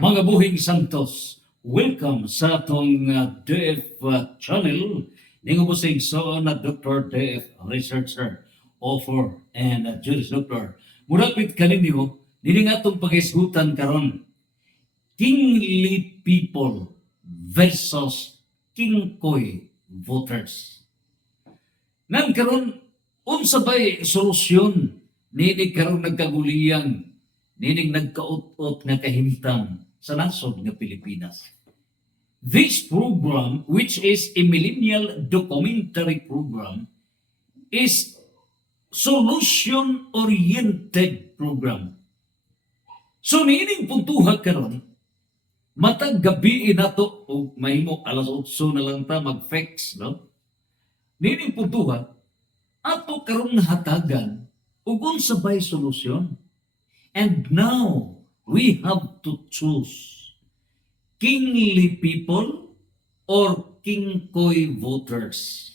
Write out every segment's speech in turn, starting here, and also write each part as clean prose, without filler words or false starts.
Mga buhing santos, welcome sa atong DF channel. Ningo po sa igsoon na Dr. DF Researcher, Author, and Juris Doctor. Murapit kaninyo, nini nga itong pag-isgutan karon kingly people versus kingkoy voters. Nan karon unsa bay solusyon nini karon nagkaguliyang nining nagkaut-ot nga kahimtang sa nasod nga Pilipinas. This program, which is a millennial documentary program, is solution-oriented program. So nining puntuha karon matag gabi nato o mahimo alas 8 na lang ta mag-fix, no? Nining puntuha ato karon hatagan ug unsa bay solusyon. And now, we have to choose kingly people or kingkoy voters.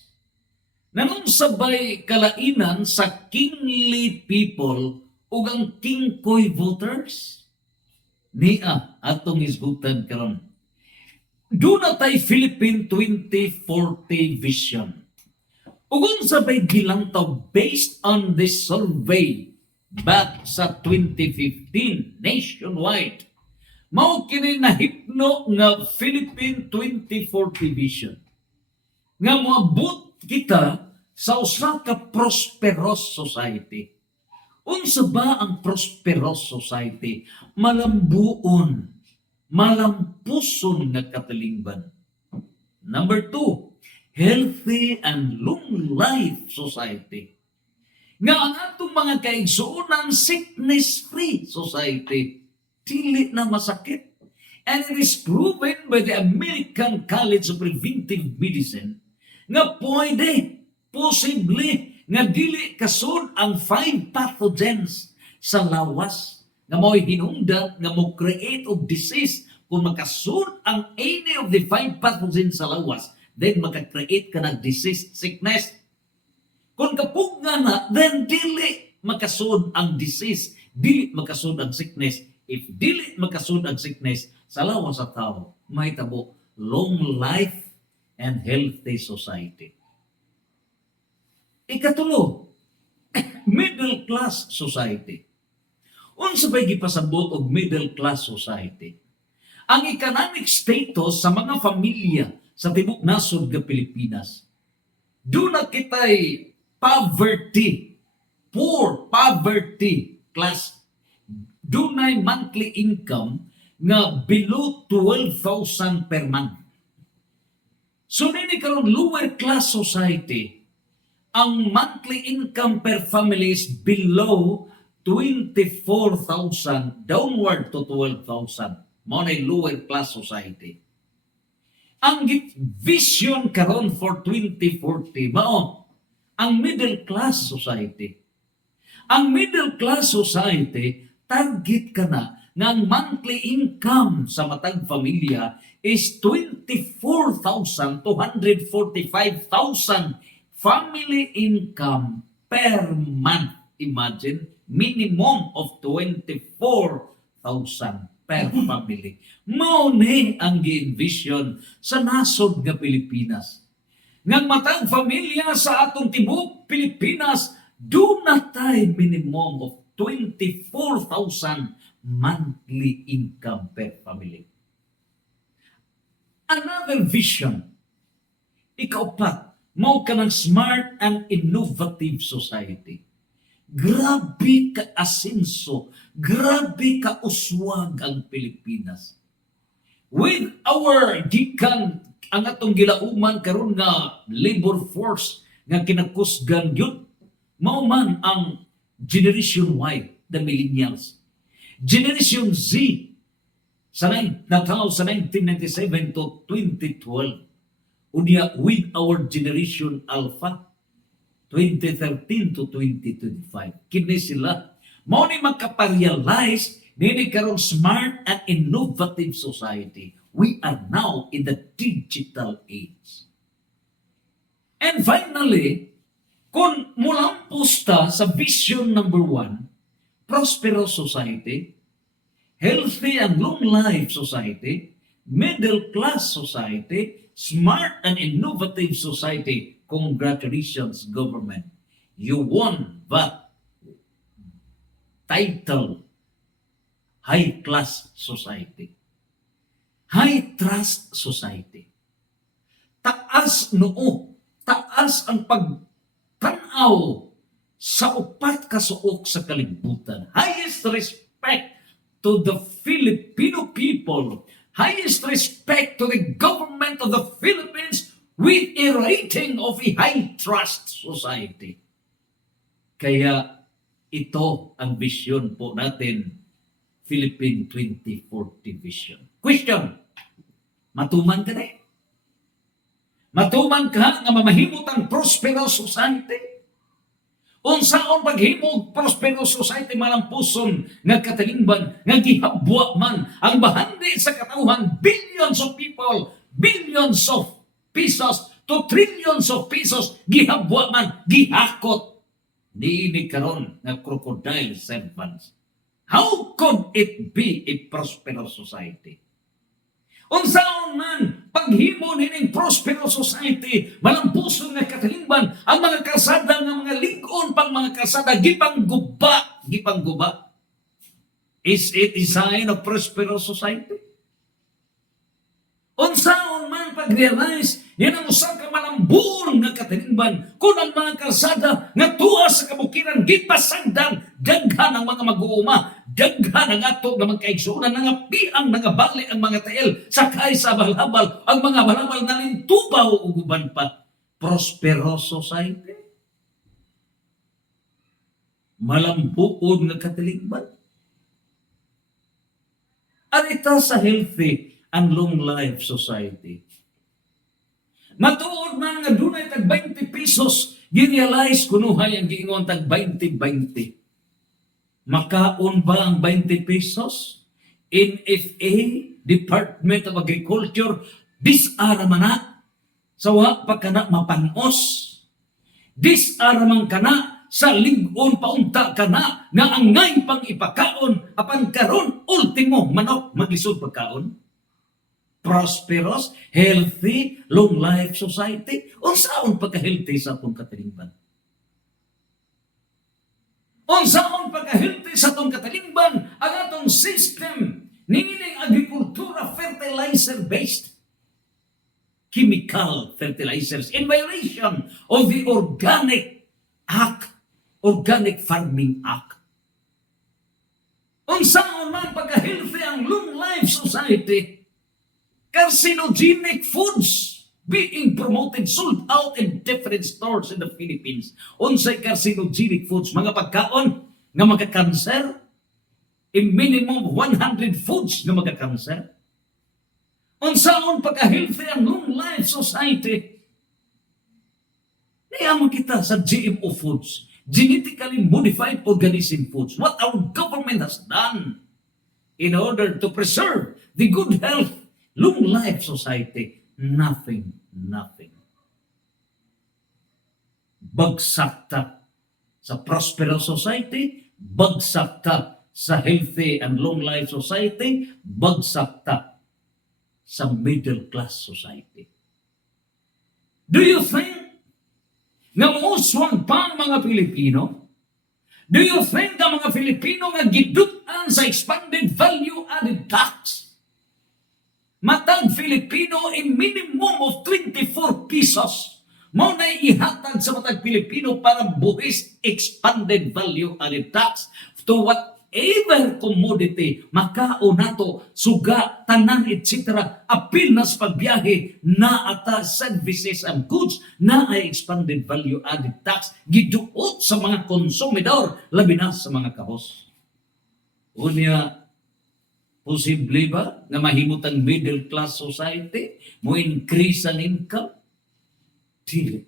Nanong sabay kalainan sa kingly people o ang kingkoy voters? Niya atong isgutan karon. Do na tay Philippine 2040 vision. Ugon sabay gilantaw based on this survey back sa 2015 nationwide. Mao kini nahipno nga Philippine 2040 vision. Nga moabot kita sa usa ka prosperous society. Unsa ba ang prosperous society? Malambuon, malampuson nga katalingban. Number 2, healthy and long life society. Nga ang atong mga kaigsuonan sickness-free society, dili na masakit. And it is proven by the American College of Preventive Medicine nga posible nga dili kasud ang 5 pathogens sa lawas nga mao'y hinungdan nga mo create of disease. Kung makasud ang any of the 5 pathogens sa lawas, then maka-create ka ng disease, sickness. Kung kapugna na, then dili makasud ang disease, dili makasud ang sickness. If dili makasud ang sickness, sa lawas sa tao, may tabo long life and healthy society. Ikatulo, middle class society. Unsa bay gipasabot og middle class society? Ang economic status sa mga pamilya sa tibuok nasod nga Pilipinas. Do na kitay poverty, poor poverty class. Dunay monthly income nga below 12,000 per month. So nini karon lower class society, ang monthly income per family is below 24,000 downward to 12,000. Mao nay lower class society. Ang vision karon for 2040 mao ang middle class society. Ang middle class society, target ka na nga ang monthly income sa matag pamilya is 24,000 to 145,000 family income per month. Imagine, minimum of 24,000 per family. Mao ni ang gi-envision sa nasod nga Pilipinas. Ngang matang pamilya sa atong tibuok Pilipinas, do na tay minimum of 24,000 monthly income per family. Another vision, ikaupat, mao ka ng smart and innovative society. Grabe ka asenso, grabe ka uswag ang Pilipinas. With our gikan ang atong gilauman karon nga labor force nga kinakusgan gyud, mao man ang Generation Y, the millennials. Generation Z sa nataw sa 1997 to 2012. Unya with our Generation Alpha 2013 to 2025. Kini sila mao ni makaparealize nini karon smart and innovative society. We are now in the digital age. And finally, kung mulampos ta sa vision number 1, prosperous society, healthy and long life society, middle class society, smart and innovative society. Congratulations, government. You won that title, high class society. High trust society. Taas noo, taas ang pagtanaw sa upat ka suok sa kalibutan. Highest respect to the Filipino people. Highest respect to the government of the Philippines with a rating of a high trust society. Kaya ito ang vision po natin, Philippine 2040 vision. Question, matuman ka na eh? Matuman ka nga mamahimot ang prosperous society? Unsaon paghimog prosperous society malampuson nga katalingban nga gihabwa man ang bahandi sa katawhan, billions of people, billions of pesos to trillions of pesos gihabwa man, gihakot niini karon nga crocodile servants. How could it be a prosperous society? Unsaon man paghimo nining prosperous society malampuson nga katalingban ang mga kalsada nga mga lig-on pang mga kalsada gipangguba. Is it a sign of prosperous society? Unsaon man pag-realize yan ang usa ka malambon nga katalingban kung ang mga kalsada nga tuwa sa kabukiran gipasagdan, daghan ang mga mag-uuma, daghan ang ato nga magkaigsuunan, nangapiang nangabali ang mga tael, sakay sa balhabal, ang mga balhabal nalintubaw o guban pa. Prosperous society? Malambuon nga katalingban? Arita sa healthy and long life society. Matuod man nga dunay tag 20 pesos, girealize kunuhay ang giingon tag 20-20. Makaon ba ang 20 pesos? NFA, Department of Agriculture, disara man na. Sawa pa kana mapanos. Disara man kana sa lig-on paunta kana nga angay pang ipakaon apan karon ultimo manok maglisod pagkaon. Prosperous, healthy, long life society. Unsaon pagka-healthy sa atong katalingban? Unsaon pagka-healthy sa atong katalingban ang atong system nining agrikultura fertilizer-based, chemical fertilizers in violation of the Organic Act, Organic Farming Act. Unsaon man pagka-healthy ang long life society, carcinogenic foods being promoted, sold out in different stores in the Philippines. Unsay carcinogenic foods? Mga pagkaon nga magka-cancer? In minimum 100 foods nga magka-cancer? Unsaon pagka-healthy ang long life society? Niamon kita sa GMO foods, genetically modified organism foods. What our government has done in order to preserve the good health, long life society, nothing. Bagsak ta sa prosperous society, bagsak ta sa healthy and long life society, bagsak ta sa middle class society. Do you think nga muswang pa ang mga Pilipino? Do you think ang mga Filipino nga gidutan sa expanded value added tax? Matag Filipino in minimum of 24 pesos. Mao na ihatag sa matag Pilipino para buhis expanded value added tax to whatever commodity makao nato, suga, tanan, etc. Apil na sa pagbiyahe na ata services and goods na ay expanded value added tax giduot sa mga konsumidor, labi na sa mga kahos. Unya, posible ba na mahimot ang middle class society mo increase ang income? Dili.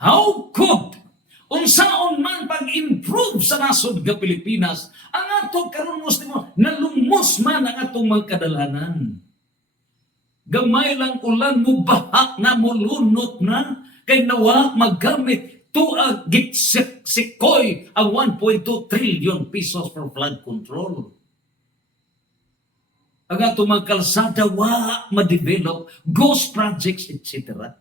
How could unsaon man pag-improve sa nasod nga Pilipinas ang ato karon mo nalumos man ang atong mga kadalanan? Gamay lang ulan mo baha na, mulunot na, kay nawa magamit tuag gitsip sikoy ang 1.2 trillion pesos for flood control. Ang ato mga kalsada, wa ma-develop, ghost projects, etc.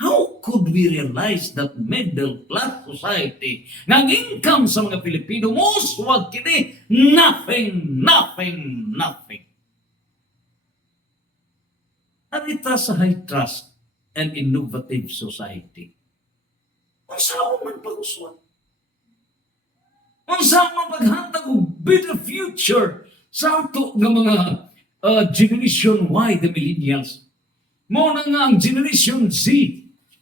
How could we realize that middle class society, ng income sa mga Pilipino, most wag kini, nothing. Anita sa high trust and innovative society. Unsa man pag-uswan? Unsa man paghatag og better future sa ato nga mga Generation Y, the millennials. Mo na nga ang Generation Z,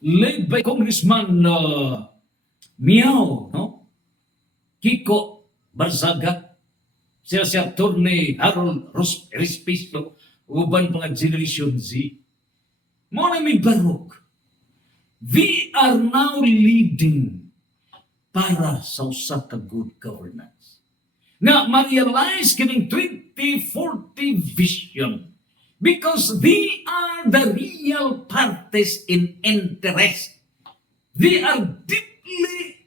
led by Congressman Miao, no? Kiko Barzaga, siya si Atty. Harold Respisto, uban mga Generation Z. Mo na may barok. We are now leading para sa usa ka good governance. Nga ma-realize kining 2040 vision because they are the real parties in interest. They are deeply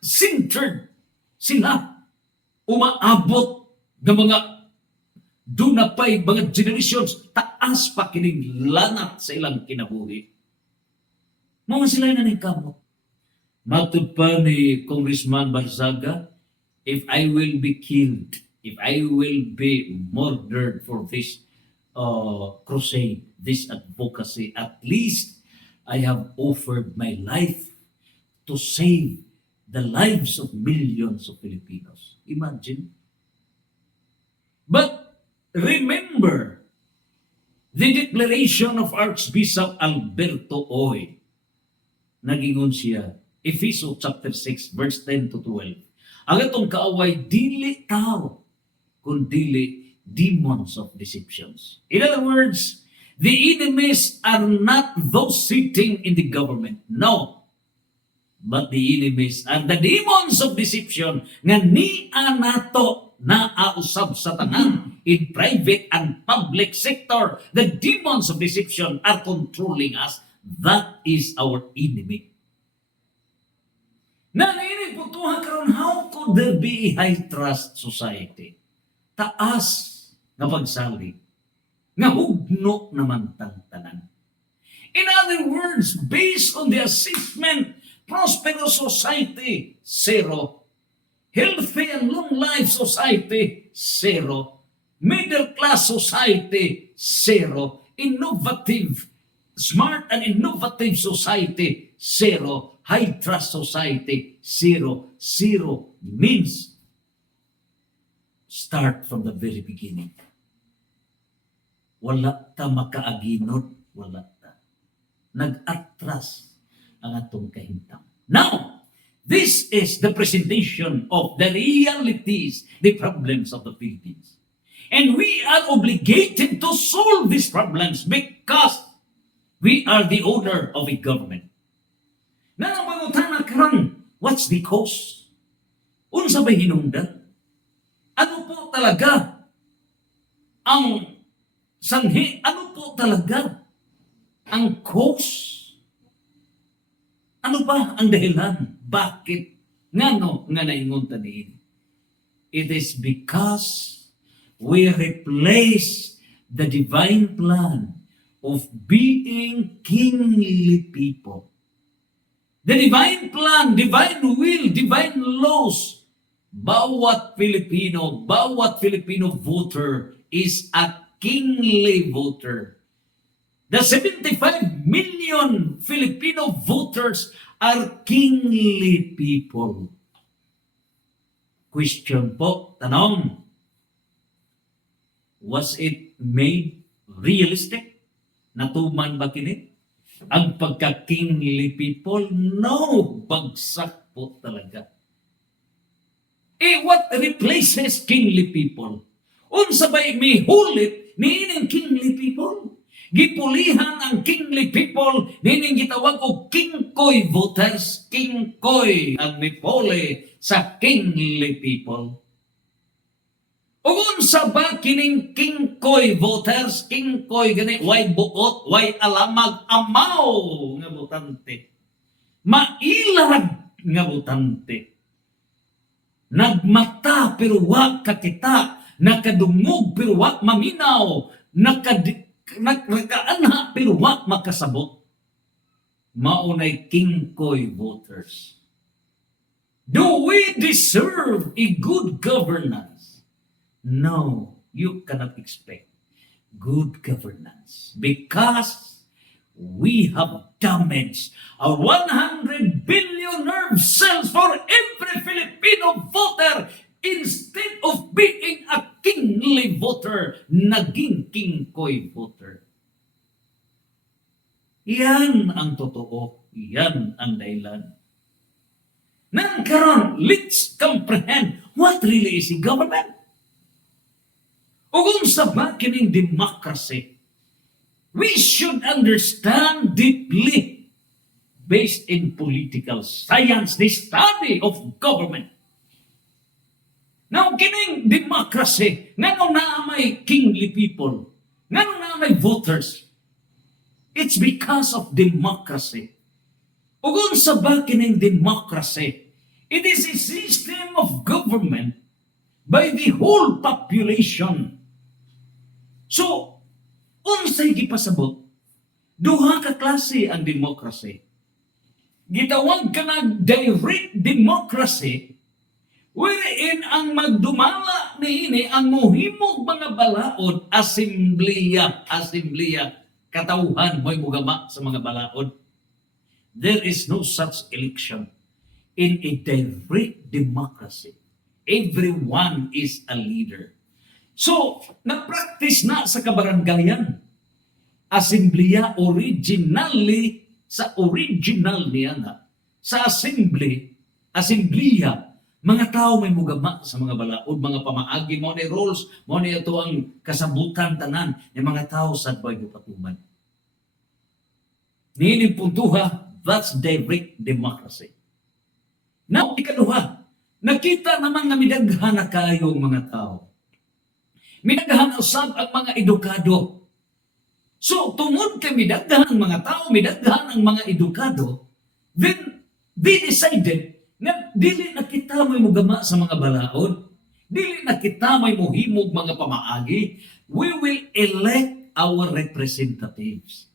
centered. Sila umaabot ng mga dunapay mga generations taas pa kining lanat sa ilang kinabuhi. Mga sila na ni kamot. Matud pa ni Congressman Barzaga, if I will be killed, if I will be murdered for this crusade, this advocacy, at least I have offered my life to save the lives of millions of Filipinos. Imagine. But remember the declaration of Archbishop Alberto Oy. Nagingon siya, Efeso chapter 6, verse 10 to 12. Ang atong kaaway, dili tao, kundili demons of deceptions. In other words, the enemies are not those sitting in the government. No. But the enemies are the demons of deception nga niya nato naausab sa tanan in private and public sector. The demons of deception are controlling us. That is our enemy. Nanini po tuha karon, how could there be a high trust society? Taas nga pagsalig, nga hugno naman tanan. In other words, based on the assessment, prosperous society, 0. Healthy and long life society, 0. Middle class society, 0. Innovative, smart and innovative society, 0. High trust society, 0. 0 means start from the very beginning. Wala ta makaaginod, wala ta. Nag-atras ang atong kahintang. Now, this is the presentation of the realities, the problems of the Philippines. And we are obligated to solve these problems because we are the owner of a government. Nangapangutan karon, what's the cause? Unsa ba hinungdan? Ano po talaga ang sanhi? Ano po talaga ang cause? Ano ba ang dahilan? Bakit? Ngano nga naingon ta niini? It is because we replace the divine plan of being kingly people. The divine plan, divine will, divine laws. Bawat Filipino voter is a kingly voter. The 75 million Filipino voters are kingly people. Question po, tanong. Was it made realistic? Natuman ba kini? Ang pagka-kingly people? No! Bagsak po talaga. What replaces kingly people? Unsa ba'y may hulit niining kingly people? Gipulihan ang kingly people, nining gitawag og kingkoy voters. Kingkoy ang mipole sa kingly people. O unsa ba kining kingkoy voters? Kingkoy gani, way buot, way alamag, amaw nga botante. Mailag nga butante. Nagmata pero wa kakita, nakadungog pero wa maminaw, nakaanha pero wa makasabot. Maunay kingkoy voters. Do we deserve a good governance? No, you cannot expect good governance because we have damaged our 100 billion nerve cells for every Filipino voter. Instead of being a kingly voter, naging kingkoy voter. Yan ang totoo. Yan ang dahilan. Nang karon, let's comprehend what really is a government. O kung sa kining democracy, we should understand deeply, based in political science, the study of government. Now, kining democracy, ngano na may kingly people, ngano na may voters, it's because of democracy. O kung sa kining democracy, it is a system of government by the whole population. So, unsay gipasabot, duha ka klase ang democracy. Gitawag ka na direct democracy, wherein ang magdumala niini ang muhimog mga balaod, asembleya, katauhan mo'y mugama sa mga balaod. There is no such election in a direct democracy. Everyone is a leader. So, na-practice na sa kabaranggayan. Asembleya originally, sa original niya na, sa asembleya, mga tao may mugama sa mga balaod, mga pamaagi, mo ni roles, mo ni ito ang kasabutan tanan ng mga tao sa bagyo patuman. Niining puntuha, that's direct democracy. Now, ikaduha, nakita naman na midaghan na kayong mga tao. Midaghan usab ang mga edukado. So, tungod kay midaghan ang mga tao, midaghan ang mga edukado, then they decided na dili na kita may mugama sa mga balaod, dili na kita may muhimog mga pamaagi, we will elect our representatives.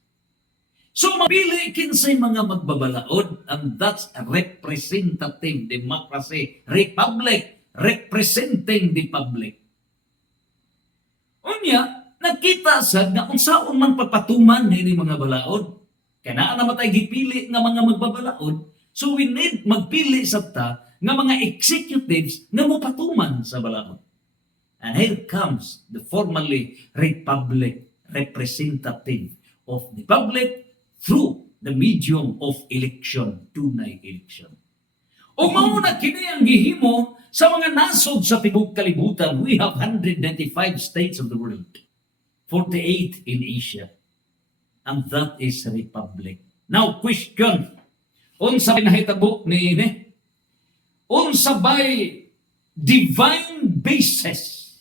So, mabili kinsay mga magbabalaod, and that's a representative democracy, republic, representing the public. Unya, nakita sad na unsaon man papatuman ni mga balaod, kaya namatay gipili nga mga magbabalaod, so we need magpili sabta nga mga executives nga mopatuman sa balaod. And here comes the formally republic, representative of the public, through the medium of election, tunay election. O mauna kini ang gihimo sa mga nasod sa tibok kalibutan. We have 195 states of the world, 48 in Asia, and that is a republic. Now, question, unsa nahitabo ni ini? Unsa bay divine basis?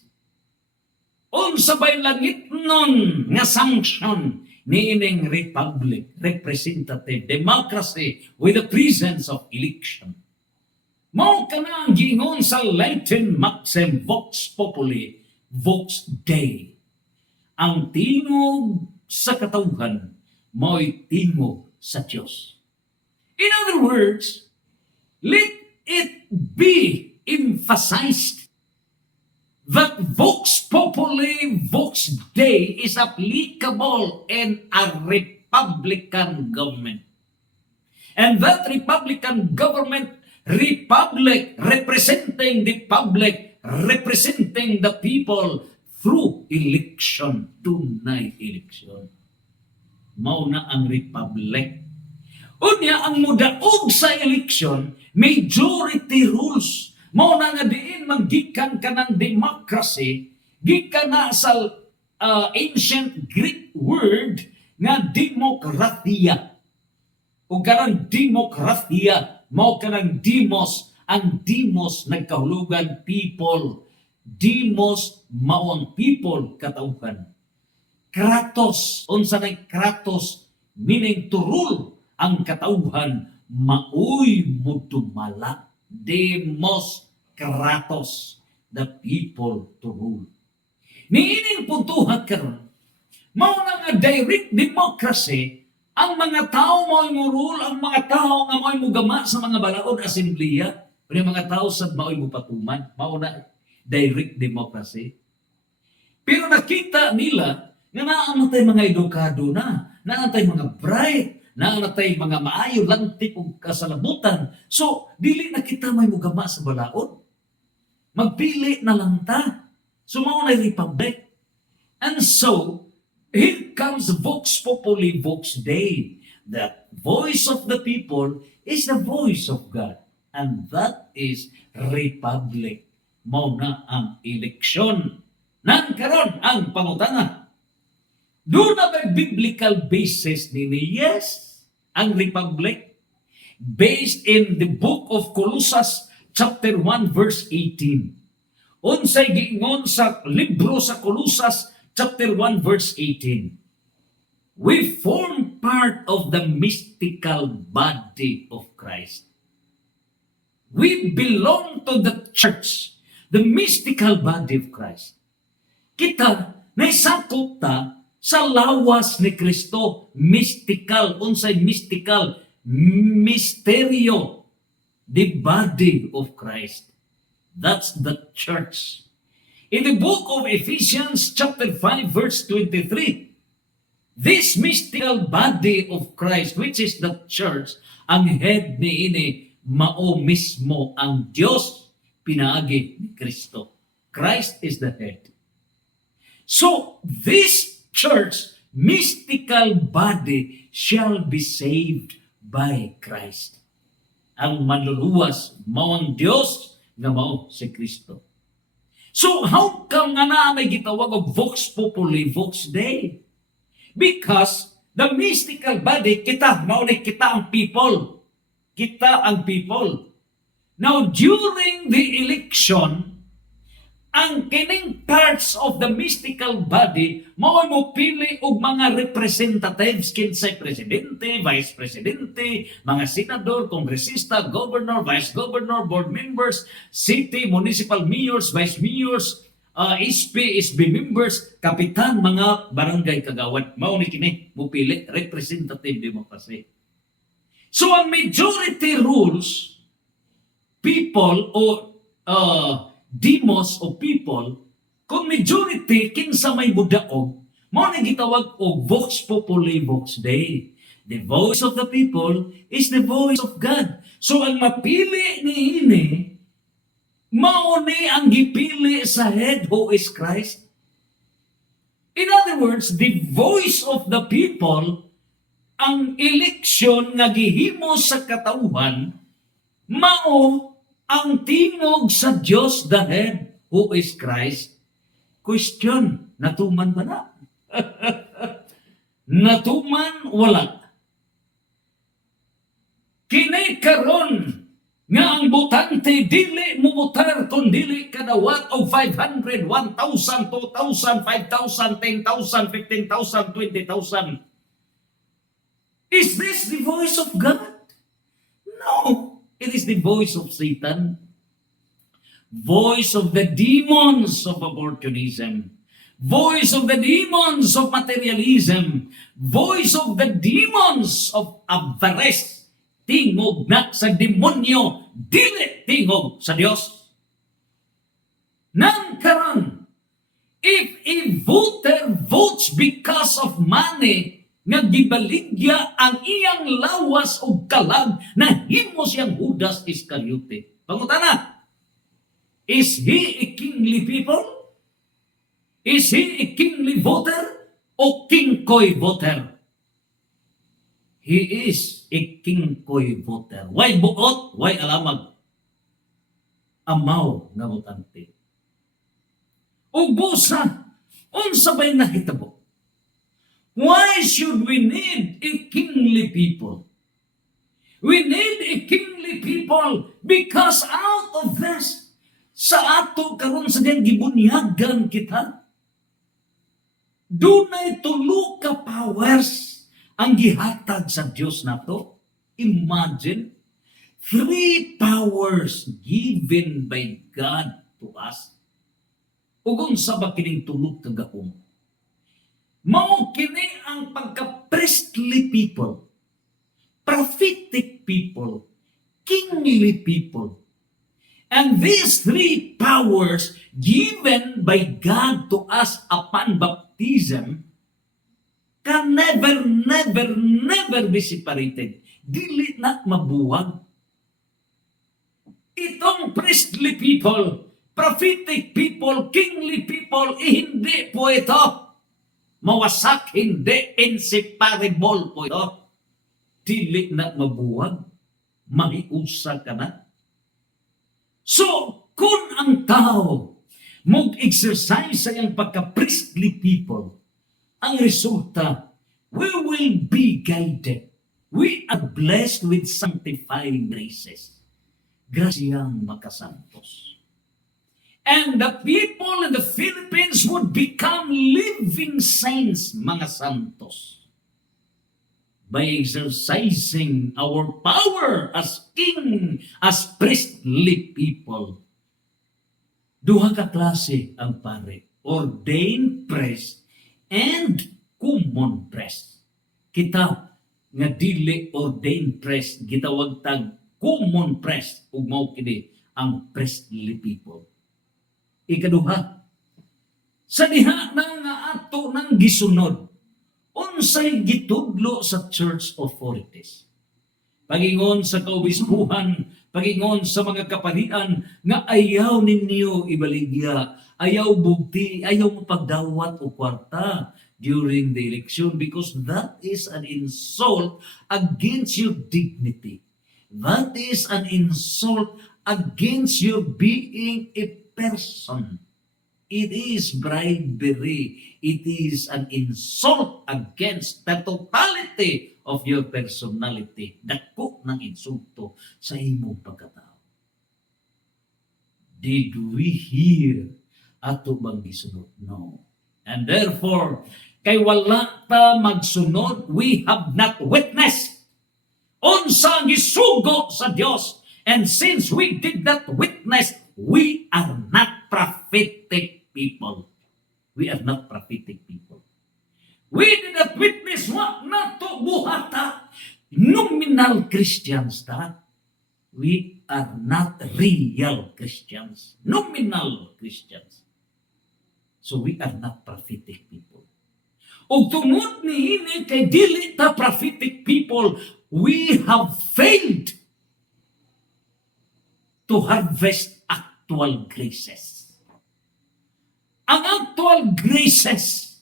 Unsa bay langit nun nga sanction niining republic, representative democracy with the presence of election? Mao kana ang giingon sa Latin maxim, vox populi, vox Dei. Ang tingog sa katawhan mao'y tingog sa Diyos. In other words, let it be emphasized that vox populi, vox Dei is applicable in a republican government. And that republican government, republic, representing the public, representing the people through election, tunay election. Mao na ang republic. Unya, ang mudaog sa election, majority rules. Mao na nga diin maggikan ka ng democracy, gikan na sa ancient Greek word nga demokratia. O karang demokratia, mao kanang demos, ang demos nagkahulugan people. Demos mao ang people katawhan. Kratos, unsa nay kratos, meaning to rule ang katawhan, maoy mudumala, demos kratos, the people to rule. Niining puntuhan karon, mao na nga direct democracy, ang mga tao mo'y murul, ang mga tao nga mo'y mugama sa mga balaod asembleya, o yung mga tao sa mo'y mupatuman, mao na direct democracy. Pero nakita nila nga naantay mga edukado na, naantay mga bright, naantay mga maayo lang tipong kasalabutan. So, dili na kita may mugama sa balaod. Magpili na lang ta. So, mao na republic. And so, here comes Vox Populi, Vox Dei. The voice of the people is the voice of God. And that is republic. Mao na ang eleksyon. Nang karon ang pangutana. Doon na may biblical basis nini? Yes. Ang republic based in the book of Colossus chapter 1 verse 18. Unsay giingon sa libro sa Colossus chapter 1 verse 18. We form part of the mystical body of Christ. We belong to the church, the mystical body of Christ. Kita naisangkot ta sa lawas ni Kristo, mystical, unsay mystical, misteryo, the body of Christ. That's the church. In the book of Ephesians chapter 5 verse 23, this mystical body of Christ, which is the church, ang head ni ini, mao mismo ang Diyos, pinaagi ni Kristo. Christ is the head. So, this church, mystical body, shall be saved by Christ. Ang manluluwas, mao ang Diyos, nga mao si Kristo. So, how come nga na may gitawag og Vox Populi, Vox Dei? Because the mystical body, kita, mao ni kita ang people. Kita ang people. Now, during the election, ang kining parts of the mystical body mao mo pili og mga representatives kinsay presidente, vice presidente, mga senador, kongresista, governor, vice governor, board members, city, municipal mayors, vice mayors, SB members, kapitan, mga barangay kagawad. Mao ni kini mo pili representative democracy. So ang majority rules, people o demos o people, kung majority kinsa may mudaog, mao na gitawag og Vox Populi, Vox Dei. The voice of the people is the voice of God. So ang mapili niini, mao ni ang gipili sa head who is Christ. In other words, the voice of the people, ang eleksyon nga gihimo sa katauhan, mao ang tingog sa Diyos, the head, who is Christ. Question, natuman ba na? Natuman, wala. Kini karon nga ang botante dili mo botar kung dili kadawat og 500, 1,000, 2,000, 5,000, 10,000, 15,000, 20,000. Is this the voice of God? No. It is the voice of Satan, voice of the demons of opportunism, voice of the demons of materialism, voice of the demons of avarice, tingog na sa demonyo, dili tingog sa Dios. Nang karon, if a voter votes because of money, nga gibaligya ang iyang lawas o kalag na himo siyang Judas Iscariote. Pangutana, is he a kingly people? Is he a kingly voter o kingkoy voter? He is a kingkoy voter. Why buot? Why alamag? Amaw nga botante. O busa, unsa ba'y nahitabo? Why should we need a kingly people? We need a kingly people because out of this, sa ato karon sa diyang gibunyagan kita, dunay tulo ka powers ang gihatag sa Dios nato. Imagine, three powers given by God to us. Ug unsa ba kining tulog kagahom? Mao kini ang pagka-priestly people, prophetic people, kingly people. And these three powers given by God to us upon baptism can never be separated. Dili na mabuwag. Itong priestly people, prophetic people, kingly people, hindi po ito mawasak, hindi inseparable po ito. Dili na mabuwag, mahiusa ka na. So, kung ang tao mag-exercise sa iyang pagka-priestly people, ang resulta, we will be guided. We are blessed with sanctifying graces. Grasiyang makasantos. And the people in the Philippines would become living saints, mga santos, by exercising our power as king, as priestly people. Duha ka klase ang pare, ordained priest and common priest. Kita nga dili ordained priest, gitawag tag common priest, ug mao kini ang priestly people. Ikaduha, sa diha na nga ato nang gisunod, unsay gitudlo sa church authorities. Pagingon sa kaobispuhan, pagingon sa mga kaparian nga ayaw ninyo ibaligya, ayaw bugti, ayaw mapagdawat o kwarta during the election because that is an insult against your dignity. That is an insult against your being a person. It is bribery. It is an insult against the totality of your personality. Dako ng insulto sa imong pagkatao. Did we hear ato bang gisunod? No. And therefore, kay wala ta magsunod, we have not witnessed unsa ang gisugo sa Dios. And since we did not witness, we are not prophetic people. We are not prophetic people. We did not witness what na to buhata. Nominal Christians ta. We are not real Christians. Nominal Christians. So we are not prophetic people. O tungod ni ini kay dili ta prophetic people, we have failed to harvest actual graces. Ang actual graces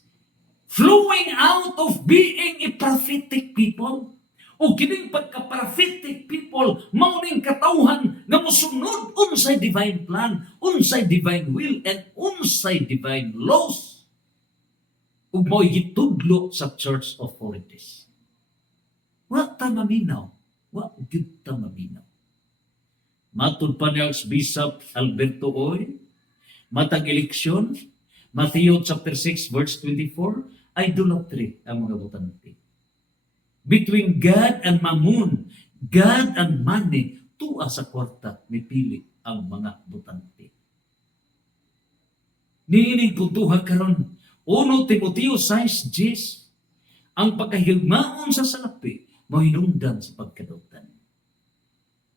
flowing out of being a prophetic people o kining pagka-prophetic people mao ning katawhan nga mosunod unsay divine plan, unsay divine will, and unsay divine laws ug mo'y gitudlo sa church authorities. Wa ta maminaw, wa gyud ta maminaw. Matud pa ni Archbishop Alberto Oy, matag eleksyon, Matthew chapter 6 verse 24, idolatry ang mga butante. Between God and Mammon, God and money, tuwa sa kwarta, mipili ang mga butante. Niinig puntuha karon 1 Timoteo 6:10, ang pagkahigmaon sa salapi, mahinungdan sa pagkadautan.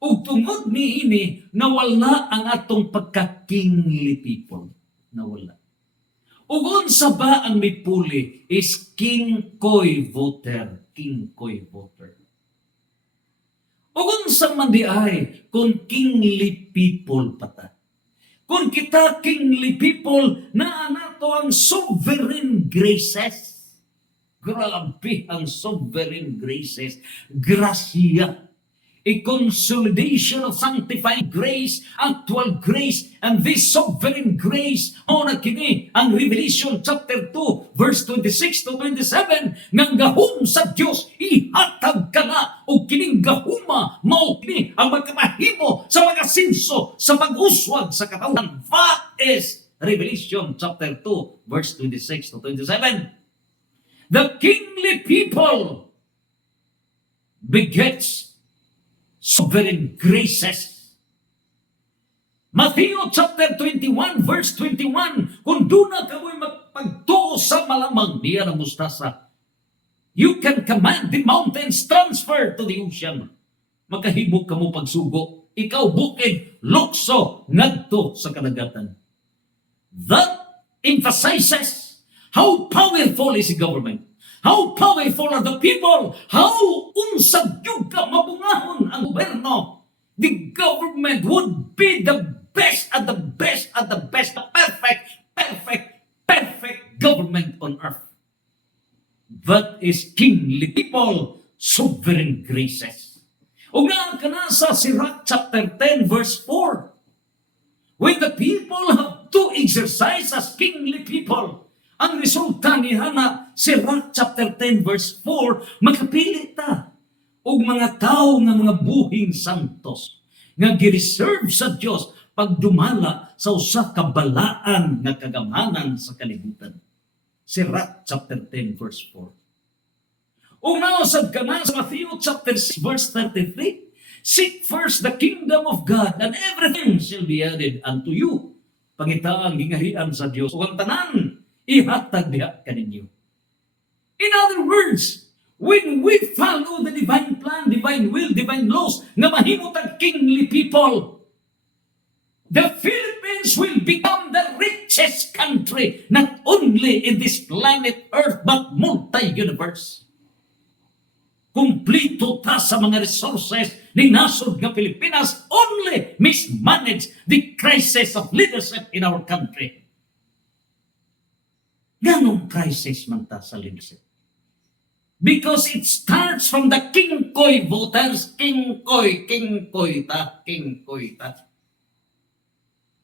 Ug tungod ni ini, nawala ang atong pagka-kingly people. Nawala. Ug unsa ba ang mipuli is king koy voter. King koy voter. Ug unsa man di ay kung kingly people pata. Kung kita kingly people, na nato ang sovereign graces. Grabe ang sovereign graces. Gracia. A consolidation of sanctifying grace, actual grace, and this sovereign grace. O na kini ang Revelation chapter 2, verse 26 to 27, ng gahum sa Diyos, ihatag ka na, o kining gahuma, mao kini ang magkatahimo sa mga sinso, sa pag-uswag sa katawan. That is Revelation chapter 2, verse 26 to 27. The kingly people begets sovereign graces. Matthew chapter 21 verse 21, kung doon na kamoy magpagtuo sa malamang niya ng mustasa, you can command the mountains transfer to the ocean. Magkahibok ka mo pagsugo, ikaw bukid, lukso, ngadto sa kadagatan. That emphasizes how powerful is the government. How powerful are the people? How unsad yung ka mabungahon ang gobyerno? The government would be the best at the best at the best, the perfect government on earth. That is kingly people, sovereign graces. O nga ka na sa Sirach chapter 10 verse 4. When the people have to exercise as kingly people, ang resulta niya na Sirach chapter 10 verse 4, makapili ta og mga tao nga mga buhing santos nga gireserve sa Dios pagdumala sa usa ka balaan nga kagamanan sa kalibutan. Sirach chapter 10 verse 4. O nausad ka na sa Matthew chapter 6 verse 33, seek first the kingdom of God and everything shall be added unto you. Pangita ang gingarian sa Dios ug ang tanan ihatag diha kaninyo. In other words, when we follow the divine plan, divine will, divine laws, na mahimutang kingly people, the Philippines will become the richest country, not only in this planet Earth, but multi-universe. Kumplito ta sa mga resources ni nasod nga Pilipinas, only mismanage the crisis of leadership in our country. Ganong crisis man ta sa leadership. Because it starts from the kingkoy voters, kingkoy ta.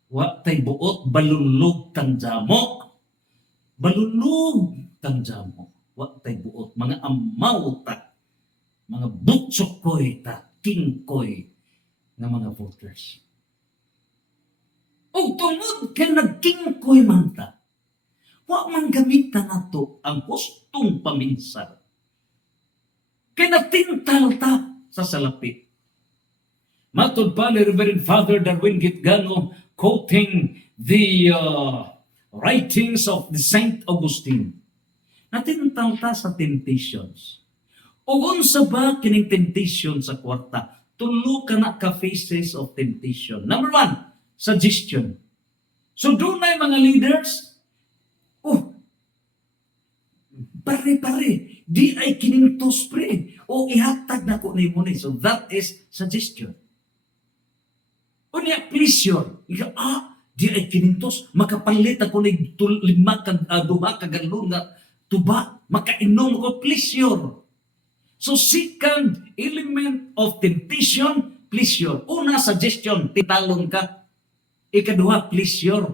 Wa tay buot balulog tanjamo. Balulog tanjamo. Wa tay buot mga amaw ta. Mga butsokoy ta, kingkoy nga mga voters. O tungod kay nagkingkoy man ta, wa man gamitan nato ang hustong paminsan. Kay natintal ta sa salapi. Matod pa ni Reverend Father Darwin Gitgano, quoting the writings of the Saint Augustine, natintal ta sa temptations. O unsa ba kining temptation sa kwarta? Tulo ka na ka phases of temptation. Number 1, suggestion. So doon na mga leaders, pare, di ay kinintos pre. O ihatag na ko ni mo ni. So that is suggestion. O niya, pleasure. Ika, di ay kinintos. Makapalit ako ni duha kagalon nga tuba. Makainom ko, pleasure. So second element of temptation, pleasure. Una, suggestion, titalon ka. Ikaduha, pleasure.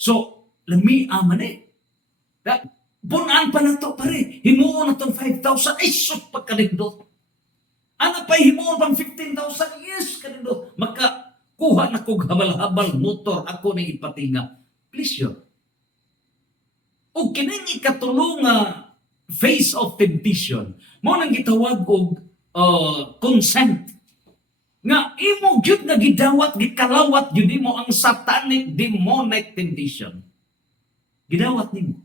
So, lami aman bunaan pa na to, pare. Himuon na itong 5,000. Ay, sus, pagkalindot. Ano pa, himuon pang 15,000. Yes, kalindot. Makakuha na kong habal-habal motor. Ako na ipatinga. Pleasure. O kining ikatulong phase of temptation, mo nang gitawag og consent. Nga imo gyud nga gidawat, gikalawat gyud nimo ang satanic demonic temptation. Gidawat nimo.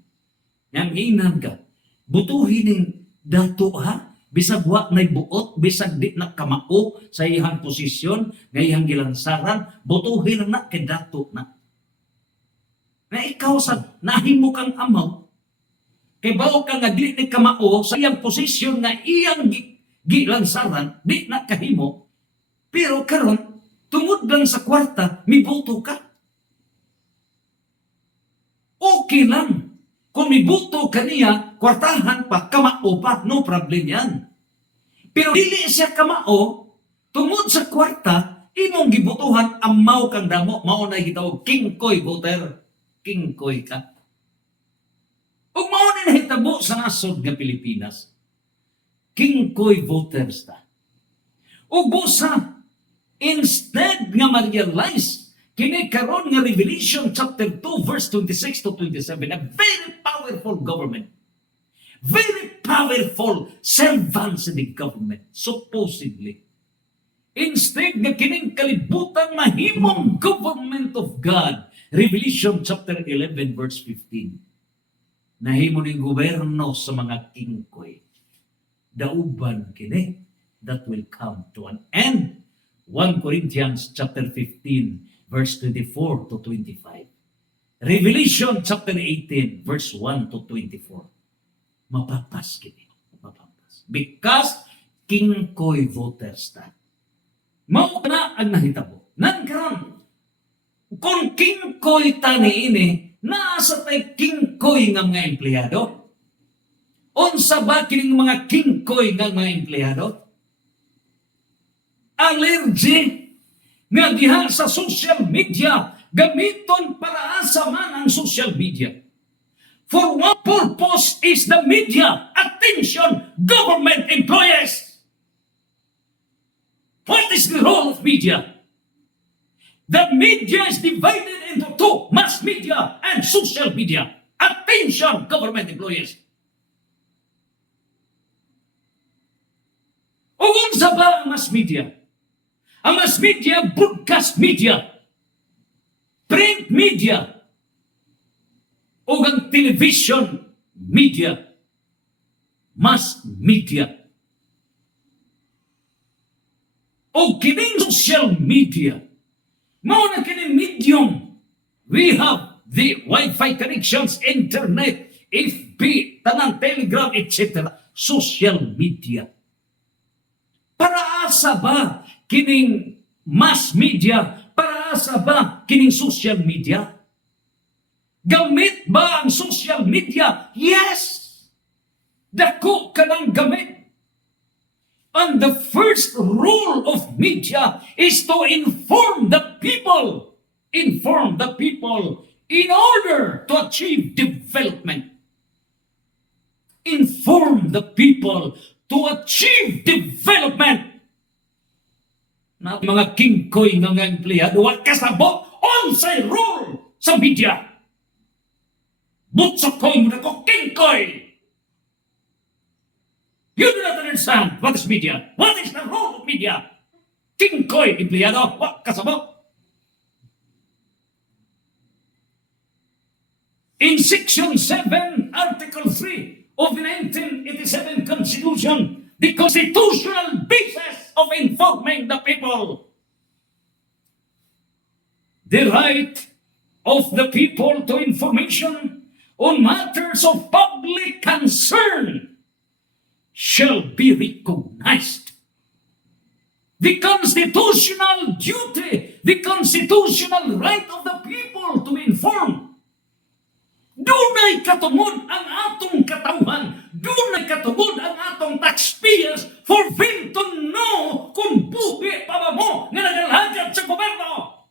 Yang inan ka, butuhin ning dato ha, bisag wa nay buot, bisag di na kamao sa iyang posisyon, nga iyang gilansaran, butuhin na kay dato na. Na ikaw sa nahimo kang amaw, kay bao ka nga di ni kamao sa iyang posisyon nga iyang gilansaran, di na kahimo, pero karon tungod lang sa kwarta, mibuto ka. Okay lang. Kung mibuto ka niya, kwartahan pa, kamao pa, no problem yan. Pero dili siya kamao, tungod sa kwarta, imong gibutuhan, amaw kang damo, maunay gitawag, kingkoy voter, kingkoy ka. Ug mao ni nahitabo sa nasod nga Pilipinas, kingkoy voters ta. Ug busa, instead nga ma-realize kini karon nga Revelation chapter 2 verse 26 to 27, a very powerful government, very powerful servants in the government, supposedly. Instead nga kining kalibutan mahimong government of God. Revelation chapter 11 verse 15. Nahimo ning gobyerno sa mga kingkoy. Dauban kini that will come to an end. 1 Corinthians chapter 15 verse 24 to 25. Revelation chapter 18 verse 1 to 24. Mapapas kini. Mapapas. Because kingkoy voters ta. Mao na ang nahitabo. Nagkaroon. Kung kingkoy tani ini, nasa tay kingkoy nga mga empleyado? Unsa ba kining mga kingkoy nga mga empleyado? Allergy nga diha sa social media, gamiton para asa man ang social media. For what purpose is the media? Attention, government employees! What is the role of media? The media is divided into two, mass media and social media. Attention, government employees. O unsa ba ang mass media? Ang mass media, broadcast media, print media, o ang television media, mass media. O kining social media, mao na kining medium. We have the Wi-Fi connections, internet, FB, tanang Telegram, etc. Social media. Para asa ba kining mass media? Para asa ba kining social media? Gamit ba ang social media? Yes! Dako ka ng gamit. And the first rule of media is to inform the people. Inform the people in order to achieve development. Inform the people to achieve development. Na mga kingkoy nga empleyado, wa kasabot unsay role sa media. Butsokoy mo na ko, kingkoy! You do not understand what is media. What is the role of media? Kingkoy, empleyado, wa kasabot. In Section 7, Article 3 of the 1987 Constitution, the constitutional basis of informing the people. The right of the people to information on matters of public concern shall be recognized. The constitutional duty, the constitutional right of the people to inform. Dunay katungod ang atong katawhan, dunay katungod ang atong taxpayers for them to know kung buhi pa ba mo nga nagalagad sa gobyerno.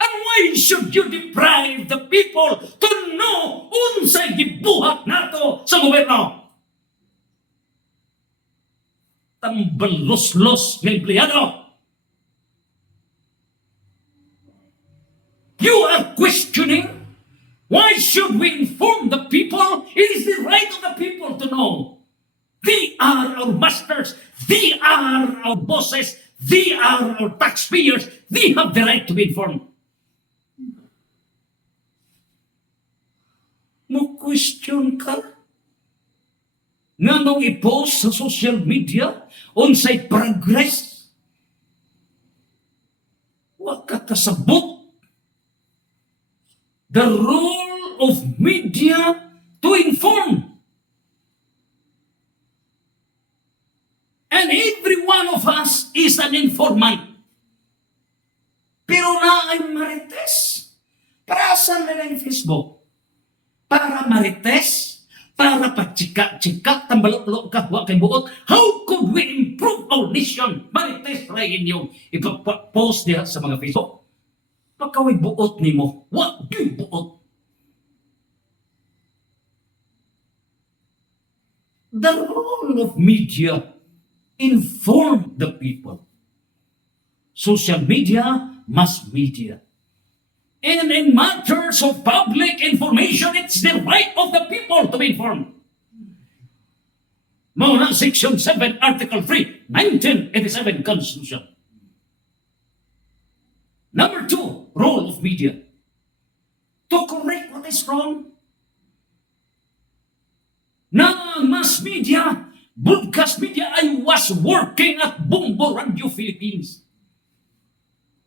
And why should you deprive the people to know unsay gibuhat nato sa gobyerno? Tambalos-los ng empleyado. You are questioning, why should we inform the people? It is the right of the people to know. They are our masters. They are our bosses. They are our taxpayers. They have the right to be informed. Mo question ka? Nga nung i-post sa social media, unsay progress, wa ka kasabot. The role of media to inform. And every one of us is an informant. Pero na ay marites. Para saan nila yung Facebook? Para marites? Para pagchika-chika, tambalok-lok ka, wa kay buot. How could we improve our nation? Marites rin inyong ipapost diha sa mga Facebook. Pagkaway buot ni mo, wa di buot. The role of media, inform the people. Social media, mass media. And in matters of public information, it's the right of the people to be informed. Mao na Section 7, Article 3, 1987 Constitution. Number 2, role of media. To correct what is wrong. Na mass media, broadcast media, I was working at Bombo Radio Philippines.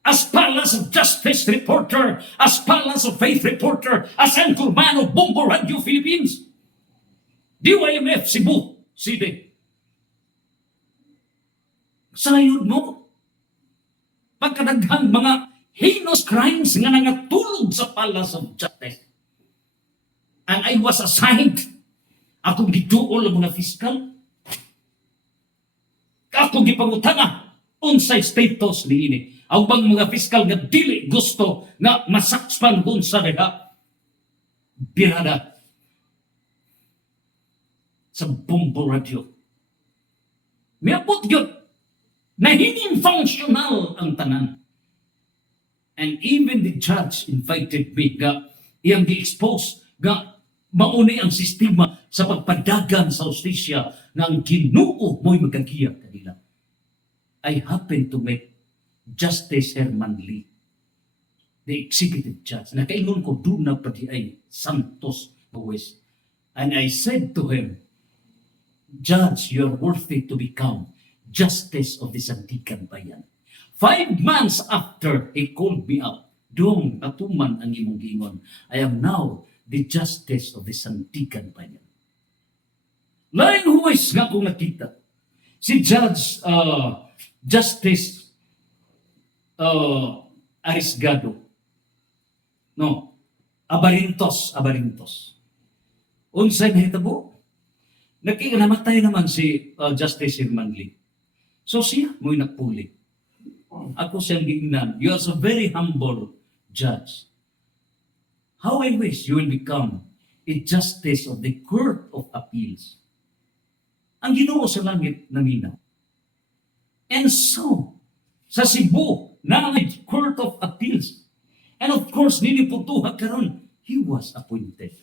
As Palace of Justice reporter, as Palace of Faith reporter, as anchorman of Bombo Radio Philippines. DYMF Cebu City. Sayod mo, pagkadaghang mga heinous crimes nga nangatulog sa Palace of Justice. And I was assigned, akong giduol ang mga fiskal, akong gipangutana, unsay status ni ini. Ang bang mga fiskal nga dili gusto nga masakspan kung sa deha birada sa Bombo Radio. Miapot yun na hindi functional ang tanan. And even the judge invited me nga iyang gi-expose nga mauni ang sistema sa pagpadagan sa hustisya nga ang Ginoo mo'y magagiyag kanila. I happen to meet Justice Herman Lee, the executive judge. Nakaingon ko doon na pati ay Santos Buwes. And I said to him, Judge, you're worthy to become Justice of the Sandigan Bayan. 5 months after he called me up, doon atuman ang imong gingon, I am now the Justice of the Sandigan Bayan. Lain huwes nga kong nakita. Si Justice Arisgado. No. Abarintos. Unsay nahitabo? Namatay naman si Justice Herman Lee. So siya mo'y nagpuli. Ako siyang giingnan. You are a very humble judge. How I wish you will become a justice of the Court of Appeals. Ang Ginoo sa langit naminaw. And so, sa Cebu, na Court of Appeals. And of course, niliputuha karon, he was appointed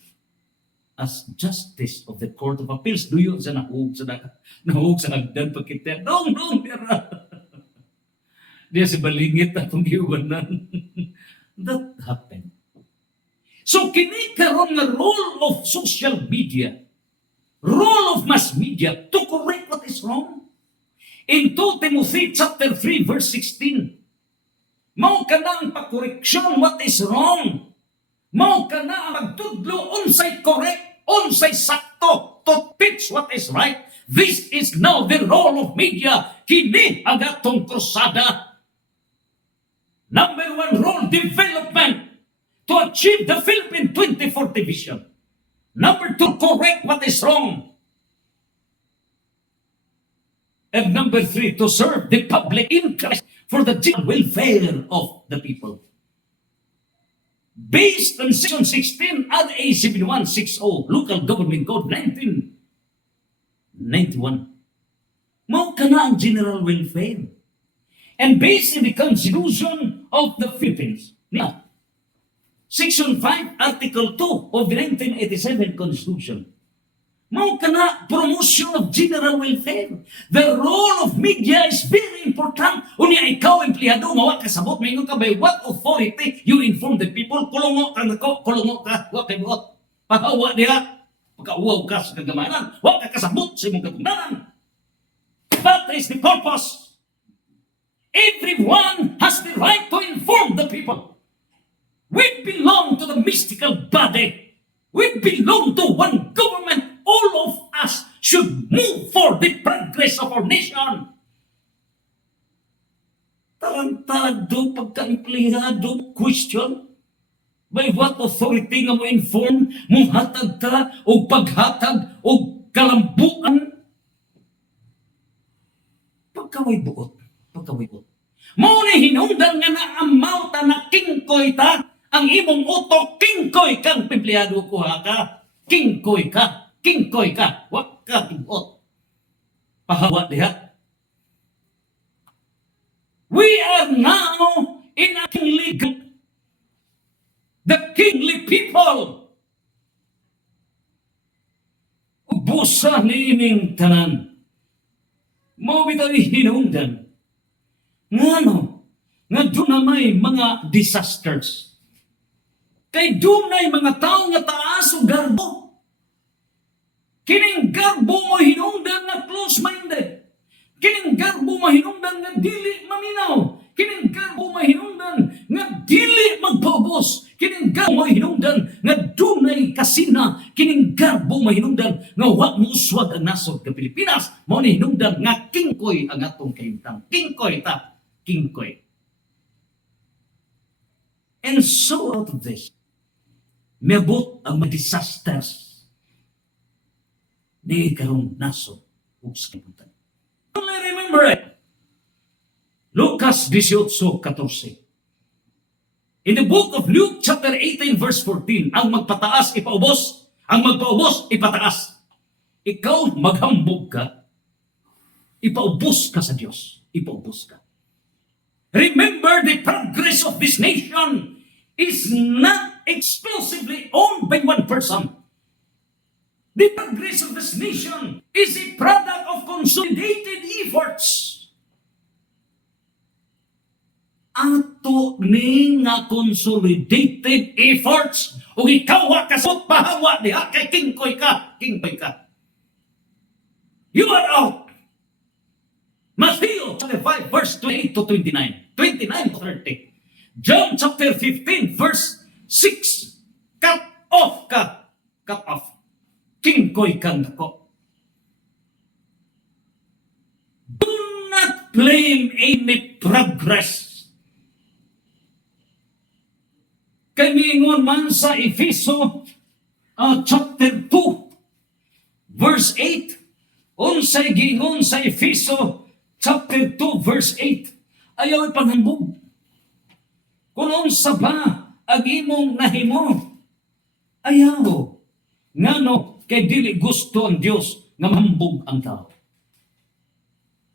as Justice of the Court of Appeals. Do you sa nahug sa nagdan pagkita? No, dira. Diya si balingit atong giwanan. That happened. So, kini karon nga role of social media, role of mass media to correct what is wrong. In 2 Timothy chapter 3 verse 16, mao ka na ang pagkoreksyon what is wrong. Mao ka na ang magtudlo unsay correct, unsay sakto to teach what is right. This is now the role of media. Kini ang atong krusada. Number 1 role, development to achieve the Philippine 2040 vision. Number 2, correct what is wrong. And number 3, to serve the public interest for the general welfare of the people. Based on Section 16 RA 7160, Local Government Code 1991. Mao ka na ang general welfare. And based on the Constitution of the Philippines. Now, Section 5, Article 2 of the 1987 Constitution. Mao ka na promotion of general welfare. The role of media is very important. Unya ikaw, empleyado, mawa kasabot, maingon ka by what authority you inform the people? Kulungo ka nako, kulungo ka, wa kay buot. Pahawa diha, pagkauwaw ka sa kagamanan, wa ka kasabot sa imong katungdanan. That is the purpose. Everyone has the right to inform the people. We belong to the mystical body. We belong to one government. All of us should move for the progress of our nation. Tarantado, pagka-empleyado, question. By what authority nga mo inform, mong hatag ka, o paghatag, o kalambuan? Pagkaway buot. Mao ni hinungdan nga naamaw ta na kingkoy ta, ang imong utok, kingkoy kang empleyado ko ha ka. Kingkoy ka, wak ka tibot. Pahawa diha. We are now in a kingly, the kingly people. Ubos busa niining tanan. Mao bitaw hinungdan. Ngano? Nga doon na may mga disasters. Kay doon na mga tao nga taas o garbo. Kining garbo mo hinungdan na close-minded. Kining garbo mo hinungdan nga dili maminaw. Kining garbo mo hinungdan nga dili magpaubos. Kining garbo mo hinungdan nga dunay kasina. Kining garbo mo hinungdan nga wa mo uswag ang nasod ka Pilipinas. Mao ni hinungdan nga kingkoy ang atong kahimtang. Kingkoy ta. Kingkoy. And so out of this, mebot ang mga disasters ni karong nasod ug sa kalibutan. Only remember it. Lucas 18:14. In the book of Luke chapter 18 verse 14, ang magpataas ipaubos, ang magpaubos ipataas. Ikaw maghambog ka, ipaubos ka sa Dios, ipaubos ka. Remember, the progress of this nation is not exclusively owned by one person. The progress of this nation is a product of consolidated efforts. Ato ni nga consolidated efforts o ikaw wa kasot pahawa diha kay kingkoy ka. You are out. Matthew chapter 5 verse 28 to 29, 29 to 30. John chapter 15 verse 6. Cut off ka. Cut off. Kingkoy kang dako. Do not blame any progress. Kamingon man sa Efeso chapter 2 verse 8. Unsay gingon sa Efeso chapter 2 verse 8. Ayaw ipanghambog. Kung unsa ba ang imong nahimo, ayaw. Ngano kay dili gusto ang Dios nga mahambog ang tao.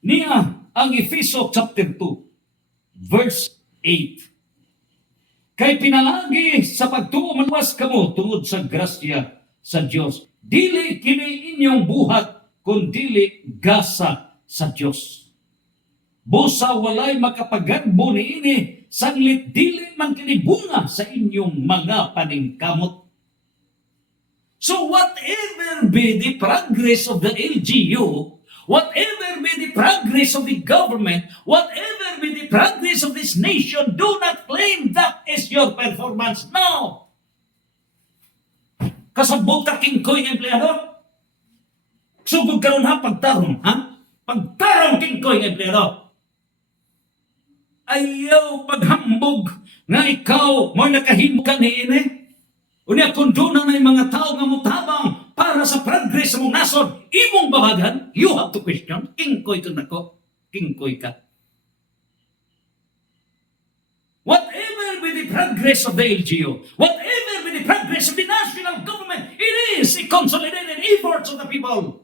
Niya ang Efeso chapter 2 verse 8. Kay pinaagi sa pagtuo maluwas kamo tungod sa grasya sa Dios. Dili kini inyong buhat kun dili gasa sa Dios. Busa walay makapagagbo niini sanglit dili man kini bunga sa inyong mga paningkamot. So whatever be the progress of the LGU, whatever be the progress of the government, whatever be the progress of this nation, do not claim that is your performance. No! Kasabot ka kingkoy ng empleyado? Sugod karon ha, pagtarong, ha? Pagtarong kingkoy ng empleyado. Ayaw paghambog nga ikaw mo nakahimo ka niini. Unya kung doon na may mga tao nga mutabang para sa progress sa mong nasod, imong babagan, you have to question, kingkoy ka nako, kingkoy ka. Whatever be the progress of the LGU, whatever be the progress of the national government, it is a consolidated effort of the people.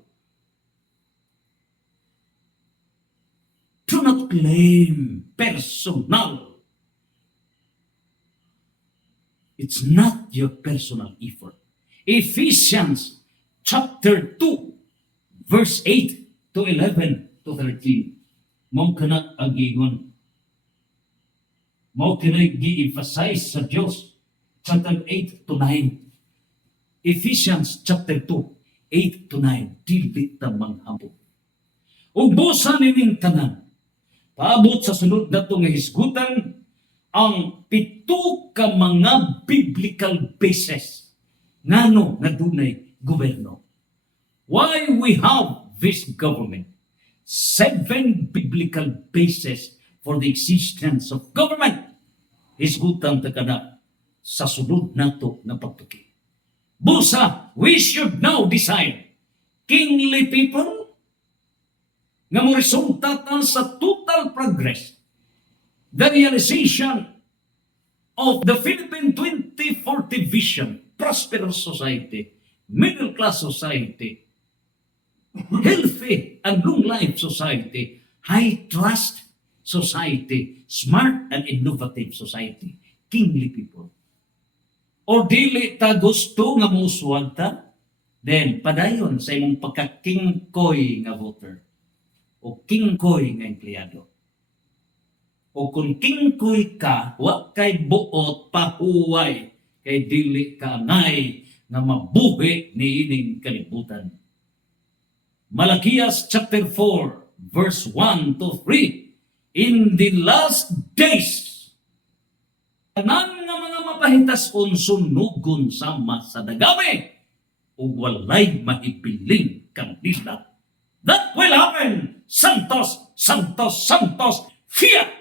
Do not claim personal. It's not your personal effort. Ephesians chapter 2 verse 8 to 11 to 13. Mao kana agingon. Mao kana gi-emphasize sa Dios chapter 8 to 9. Ephesians chapter 2 8 to 9. Dili ta manghambog. Ug busa nining tanan. Paabot sa sunod nato nga hisgutan ang 7 ka mga biblical bases ngano nga dunay gobyerno. Why we have this government? 7 biblical bases for the existence of government. Hisgutan ta kada sa sunod nato nga pagtuki. Busa, we should now decide, kingly people, nga mo resulta sa total progress, the realization of the Philippine 2040 vision, prosperous society, middle class society, healthy and long life society, high trust society, smart and innovative society, kingly people. O dili ta gusto nga muswag ta? Then, padayon sa imong pagka-kingkoy nga voter o kingkoy nga empleyado. O kung kingkoy ka, wa kay buot pahuway kay dili ka ngay nga mabuhi ni ining kalibutan. Malakias chapter 4 verse 1 to 3. In the last days, tanan nga mga mapahitason sunugon sama sa dagami ug walay mahipiling kandila. That will happen. Santos, Santos, Santos. Fiat!